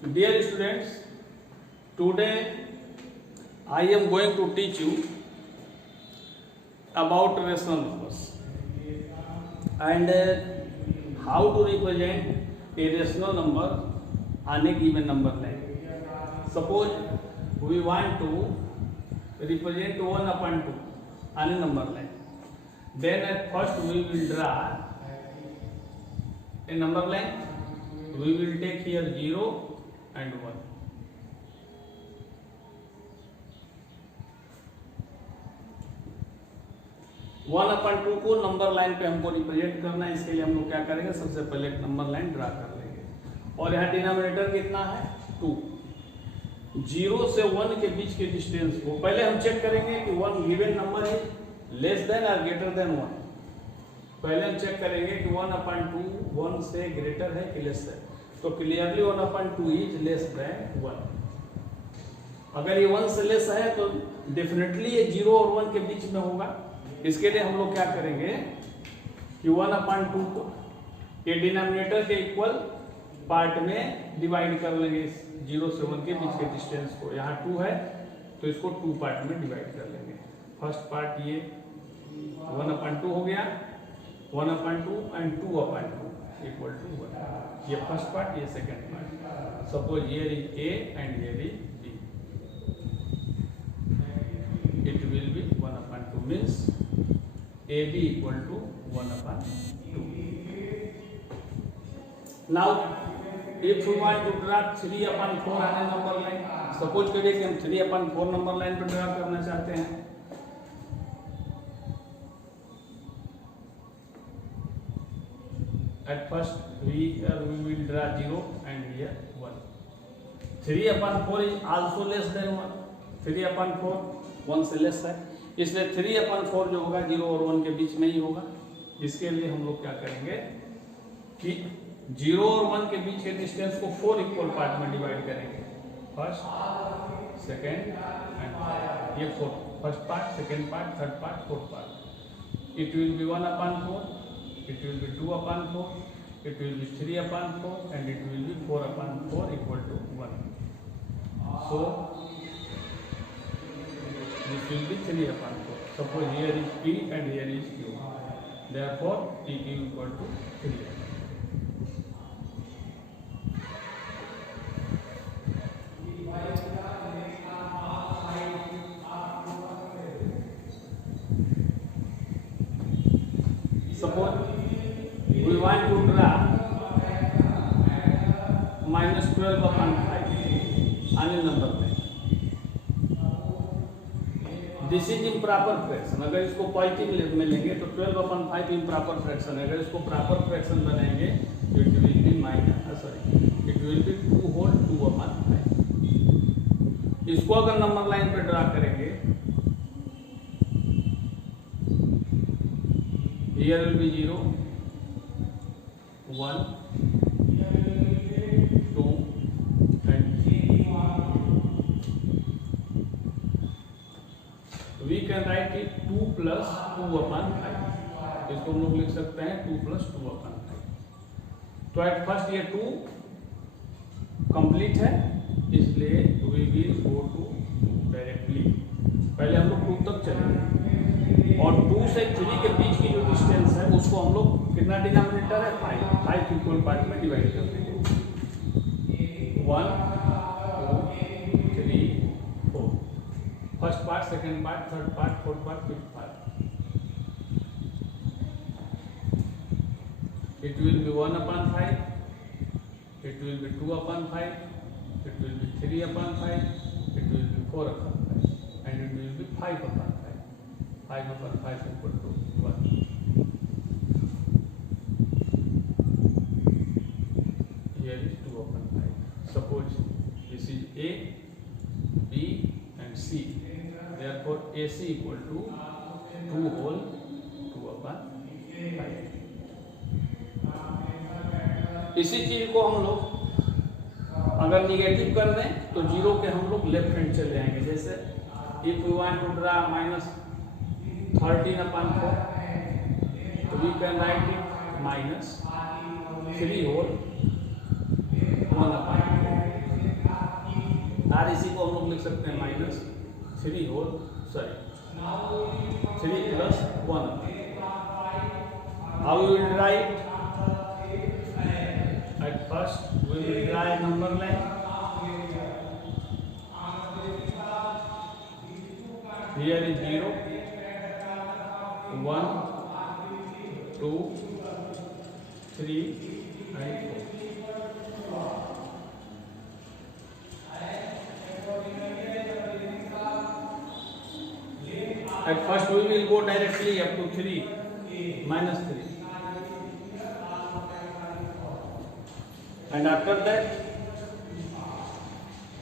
Dear students, today I am going to teach you about rational numbers and how to represent a rational number on a given number line. Suppose we want to represent 1/2 on a number line. Then at first we will draw a number line. We will take here 0 and 1. One अपन two को number line पे हमको represent करना है। इसके लिए हम लोग क्या करेंगे, सबसे पहले एक नंबर लाइन ड्रा कर लेंगे और यहाँ डिनोमिनेटर कितना है 2। 0 से 1 के बीच के डिस्टेंस को पहले हम चेक करेंगे कि 1 गिवन नंबर है लेस देन और ग्रेटर देन 1। पहले हम चेक करेंगे कि 1/2 1 से ग्रेटर है कि लेस है, तो क्लियरली 1/2 इज लेस देन 1। अगर ये 1 से लेस है तो डेफिनेटली ये 0 और 1 के बीच में होगा। इसके लिए हम लोग क्या करेंगे कि 1/2 को ये डिनोमिनेटर के इक्वल पार्ट में डिवाइड कर लेंगे। 0 से 1 के बीच के डिस्टेंस को, यहाँ 2 है तो इसको 2 पार्ट में डिवाइड कर लेंगे। फर्स्ट पार्ट ये 1/2 हो गया, 1/2 एंड 2/2 इक्वल टू 1। ये फर्स्ट पार्ट, ये second part. Suppose here is A and here is B, it will be 1/2 means AB equal to 1/2. Now, if we want to draw 3/4 on a number line, suppose करिए कि हम 3/4 number line पर draw करना चाहते हैं। At first we will draw 0 and here 1. 3/4 is also less than 1. 3/4 1 से less है, इसलिए 3/4 जो होगा 0 और 1 के बीच में ही होगा। इसके लिए हम लोग क्या करेंगे कि 0 और 1 के बीच के डिस्टेंस को 4 इक्वल पार्ट में डिवाइड करेंगे। First, second and third. ये 4 first part, second part, third part, fourth part. It will be 1/4, it will be 2/4, it will be 3/4 and it will be 4/4 equal to 1। So this will be 3/4. Suppose here is P and here is Q. Therefore, PQ equal to 3. Suppose we want to draw -12/5 on a number line. This is improper fraction. अगर इसको positive में लेंगे तो 12/5 improper fraction है। अगर इसको proper fraction बनाएंगे तो it will B it will be 2/5। इसको अगर नंबर लाइन पे ड्रा करेंगे, here will be 0 1 2 and 3। We can write it 2 plus 2/5। इसको हम लोग लिख सकते हैं 2 plus 2/5। तो एट फर्स्ट ये 2 कंप्लीट है, इसलिए we will go to directly. पहले हम लोग 2 तक चलेंगे और 2 से 3 के बीच की जो डिस्टेंस है उसको हम लोग कितना डिनोमिनेटर है 5 इक्वल पार्ट में डिवाइड कर देंगे। 1 2 3 4। First part, second part, third part, fourth part, fifth part. It will be 1/5, it will be 2/5, it will be 3/5, it will be 4/5 and it will be 5/5। 5/5 equal to 1। Here is 2/5। Suppose this is A, B and C। Therefore, AC equal to 2 whole 2/5। इसी चीज को हम लोग अगर negative कर दें तो 0 के हम लोग लेफ्ट हैंड चले जाएंगे। जैसे if we want to draw -13/4 तो we can write it -3 whole 1/4। और इसी को हम लोग लिख सकते हैं -3 whole 3 + 1। How you will write? At first we will draw a number line. Here is 0, 1, 2, 3 and 4. At first we will go directly up to 3, -3, and after that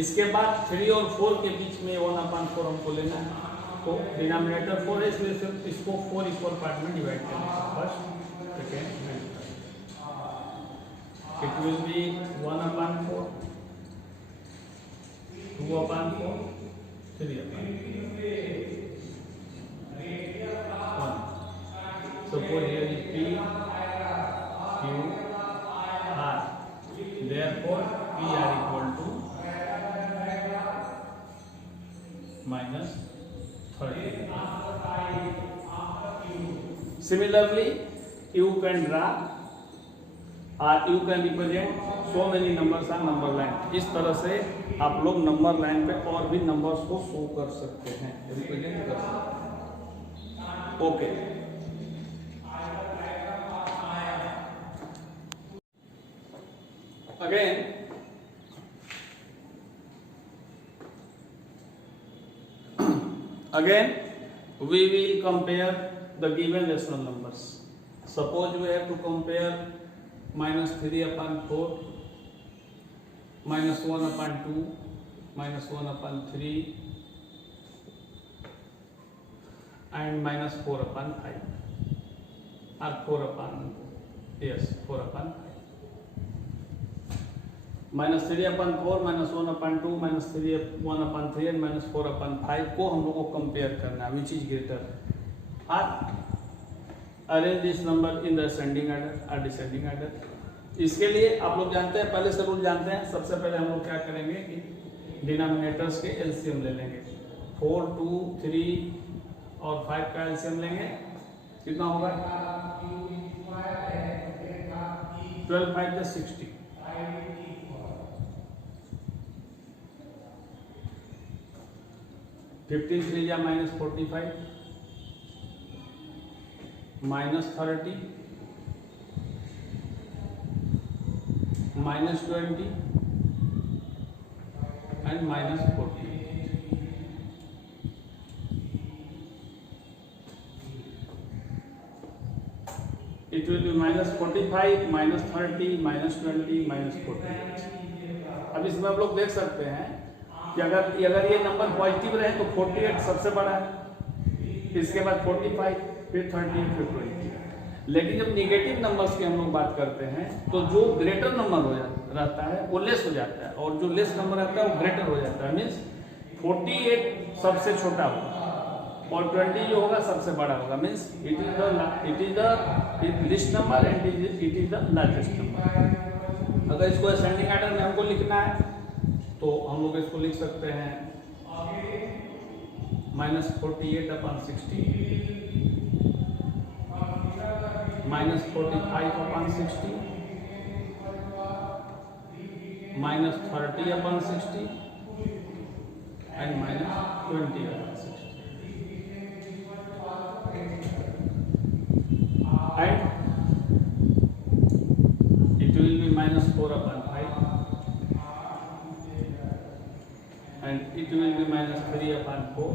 इसके बाद 3 और 4 के बीच में 1/4 हमको लेना है। तो डिनोमिनेटर 4 है, इसलिए सिर्फ इसको 4 इक्वल पार्ट में डिवाइड करेंगे, first second and third. It will be 1/4, 2/4, 3/4, 1. Suppose here is P, Q, R. Therefore P R equal to -30. Similarly, you can draw or you can represent so many numbers on number line. इस तरह से आप लोग number line पे और भी numbers को show कर सकते हैं, रिप्रेजेंट कर सकते हैं। Okay, again we will compare the given rational numbers. Suppose we have to compare -3/4, -1/2, -1/3 and -4/5 or 4/5. -3/4, -1/2, -1/3 and -4/5 को हम लोग को कंपेयर करना है, which is greater. Arrange this number in the ascending order और डिसेंडिंग ऑर्डर। इसके लिए आप लोग जानते हैं, पहले से रूल जानते हैं। सबसे पहले हम लोग क्या करेंगे कि डिनोमिनेटर्स के एलसीएम ले लेंगे। 4, 2, 3 और 5 का एलसीएम लेंगे, कितना होगा? 12, 5 = 60। 15, 3 या -45, -30, -20 and -40। It will be -45, -30, -20, -40। अब इसमें आप लोग देख सकते हैं कि अगर ये नंबर पॉजिटिव रहे तो 48 सबसे बड़ा है, इसके बाद 45, फिर 30, फिर 20। लेकिन जब निगेटिव नंबर्स की हम लोग बात करते हैं तो जो ग्रेटर नंबर हो रहता है वो लेस हो जाता है, और जो लेस नंबर रहता है वो ग्रेटर हो जाता है। मीन्स 48 सबसे छोटा होगा और 20 जो होगा सबसे बड़ा होगा। Means it is the list number and it is the largest number. अगर इसको असेंडिंग ऑर्डर में हमको लिखना है तो हम लोग इसको लिख सकते हैं -48/60, -45/60, -30/60 and -20/60, and it will be -4/5 and it will be -3/4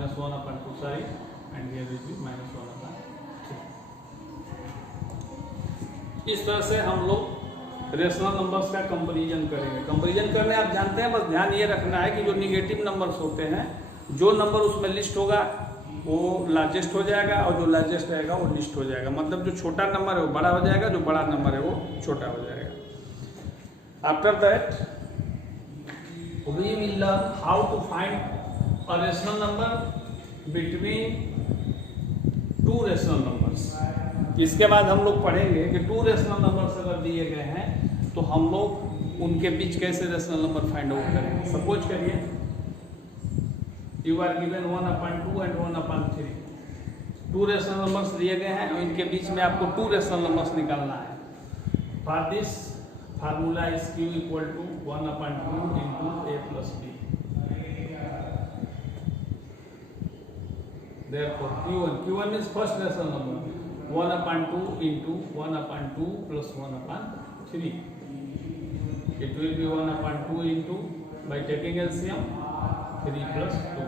-1/2, sorry, and here will be -1/3। इस तरह से हम लोग रेशनल नंबर्स का कंपैरिजन करेंगे। कंपैरिजन करने आप जानते हैं, बस ध्यान ये रखना है कि जो निगेटिव नंबर्स होते हैं, जो नंबर उसमें लिस्ट होगा वो लार्जेस्ट हो जाएगा और जो लार्जेस्ट रहेगा वो लिस्ट हो जाएगा। मतलब जो छोटा नंबर है वो बड़ा हो जाएगा, जो बड़ा नंबर है वो छोटा हो जाएगा। After that, we will learn how to find a rational number between two rational numbers. इसके बाद हम लोग पढ़ेंगे कि टू रेशनल नंबर्स अगर दिए गए हैं तो हम लोग उनके बीच कैसे रेशनल नंबर फाइंड आउट करेंगे. सपोज करिए you are given 1/2 and 1/3. Two rational numbers दिए गए हैं और इनके बीच में आपको टू रेशनल नंबर्स निकालना है. For this formula is q equal to 1/2 into a plus b. Therefore q1 is first rational number. 1/2 into 1/2 plus 1/3. It will be 1/2 into, by taking LCM, 3 plus 2.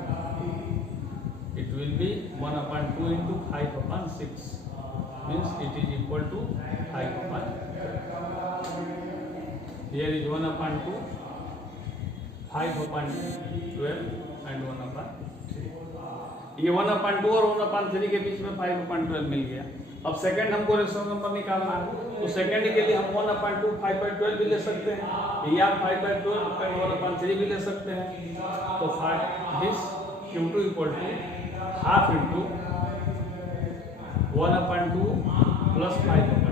It will be 1/2 into 5/6. Means it is equal to 5/12. Here is 1/2, 5/12 and 1/3. ये 1/2 और 1/3 के बीच में 5/12 मिल गया. अब second हमको rational number निकालना है तो सेकंड के लिए हम 1/2 5/12 भी ले सकते हैं या 5/12 and 1/3 भी ले सकते हैं. तो this q2 equal to half into 1/2 plus 5/12.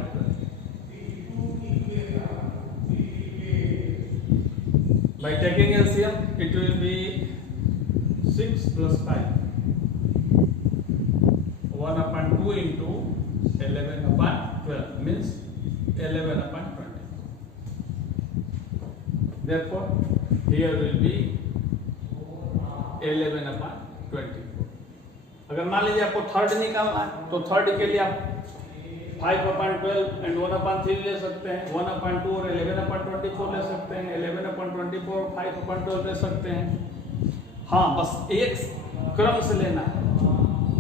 By taking LCM, it will be 6 plus 5. 1/2 into 11/12 means 11/20. Therefore, here will be 11/24. अगर मान लीजिए आपको थर्ड निकालना है तो थर्ड के लिए आप 5/12 एंड 1/3 ले सकते हैं. 1/2 और 11/24 ले सकते हैं. 11/24 और 5/12 ले सकते हैं. हाँ, बस एक क्रम से लेना है,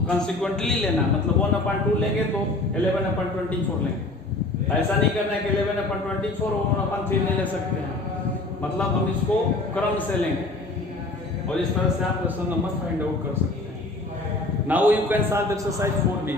कंसिक्वेंटली लेना. मतलब 1/2 लेंगे तो 11/24 लेंगे. ऐसा नहीं करना है कि 11/24 और 1/3 नहीं ले सकते हैं. मतलब हम इसको क्रम से लेंगे और इस तरह से आप रेशनल नंबर फाइंड आउट कर सकते हैं. Now you can solve exercise 4D.